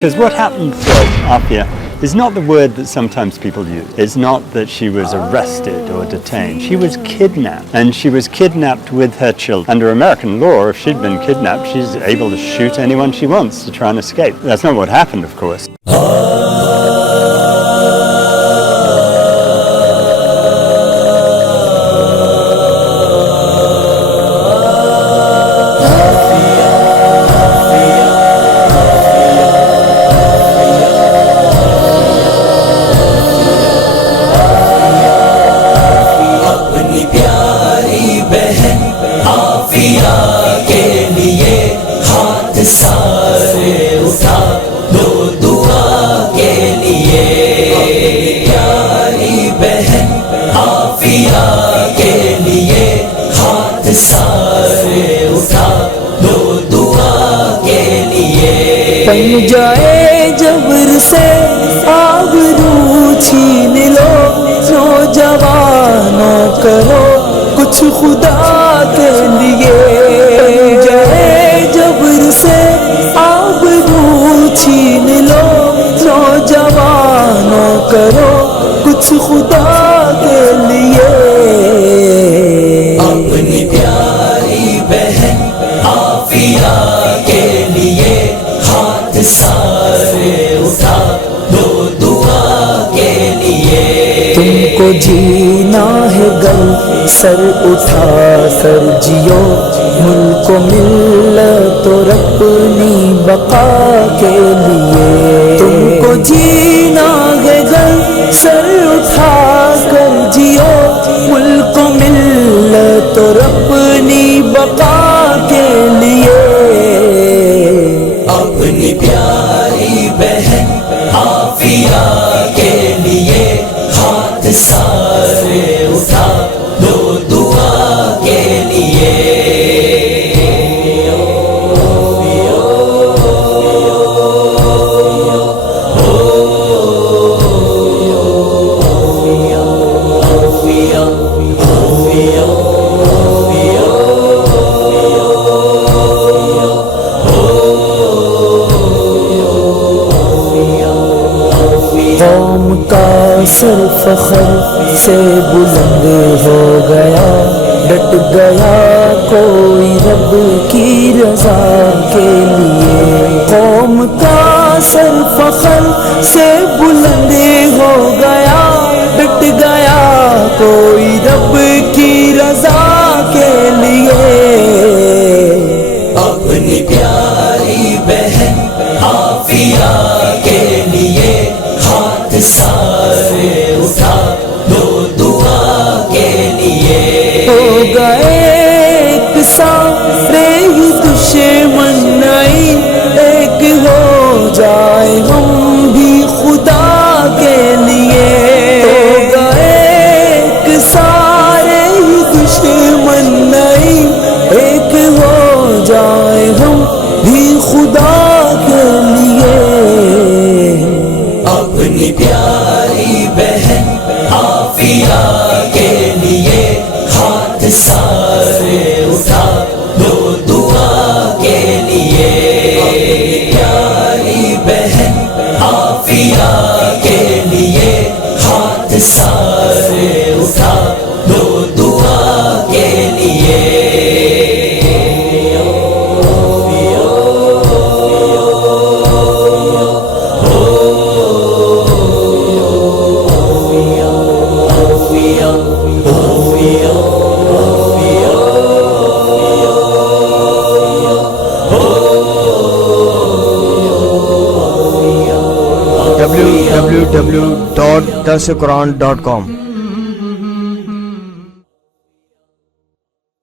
Because what happened to Aafia is not the word that sometimes people use. It's not that she was arrested or detained. She was kidnapped, and she was kidnapped with her children. Under American law, if she'd been kidnapped, she's able to shoot anyone she wants to try and escape. That's not what happened, of course. اپنی پیاری بہن عافیہ کے لیے ہاتھ سارے اٹھا دو دعا کے لیے. پیاری بہن عافیہ کے لیے ہاتھ سارے اٹھا دو دعا کے لیے. بن جائے جبر سے آبرو چھین لو نوجوانوں کرو کچھ خدا کے لیے. بن جائے جبر سے آبرو چھین لو نوجوانوں کرو کچھ خدا کے لیے. اپنی پیاری بہن عافیہ کے لیے ہاتھ سارے اٹھا دو دعا کے لیے. تم کو جینا ہے گل سر اٹھا کر جیو ملک و ملت اور اپنی بقا کے لیے. تم کو جینا ہے گل سر اٹھا کر جیو ملک و ملت اور اپنی بقا کے لیے. اپنی پیاری بہن عافیہ کے لیے ہاتھ سارے اٹھا دو دعا کے لیے. قوم کا سر فخر سے بلند ہو گیا ڈٹ گیا کوئی رب کی رضا کے لیے. قوم کا سر فخر سے بلند ہو گیا ڈٹ گیا کوئی رب کی رضا کے لیے. اپنی پیاری بہن عافیہ کے لیے ہاتھ سارے اٹھا دو دعا کے لیے. ہو گئے ایک سارے ہی دشمن نہیں ایک ہو جائے ہم بھی خدا کے لیے. ہو گئے ایک سارے ہی دشمن نہیں ایک ہو جائے ہم بھی خدا کے لیے. اپنی پیاری بہن عافیہ کے لیے ہاتھ سارے اٹھا دو دعا کے لیے. پیاری بہن عافیہ کے لیے ہاتھ سارے اٹھا دو دعا کے لیے. www.darsequran.com